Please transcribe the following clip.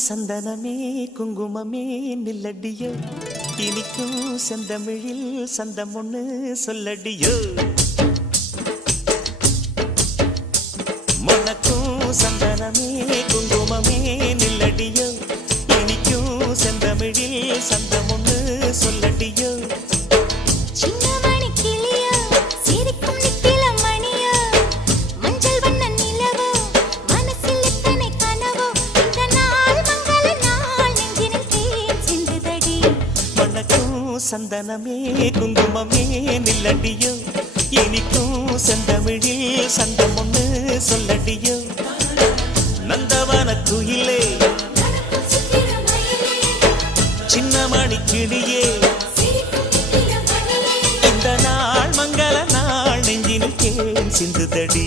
சந்தனமே குங்குமமே நில்லடியோ இனிக்கும் செந்தமிழில் சந்தம் ஒண்ணு சொல்லடியோ மணக்கும் சந்தனமே குங்குமமே நில்லடியோ இனிக்கும் செந்தமிழில் சந்தம் ஒண்ணு சொல்லடியோ சந்தனமே குங்குமமே நில்லடியோ இனிக்கும் செந்தமிழில் சந்தம் ஒண்ணு சொல்லடியோ நந்தவன குயிலே சின்னமணி கிளியே இந்த நாள் மங்கள நாள் நெஞ்சினில் தேன் சிந்துதடி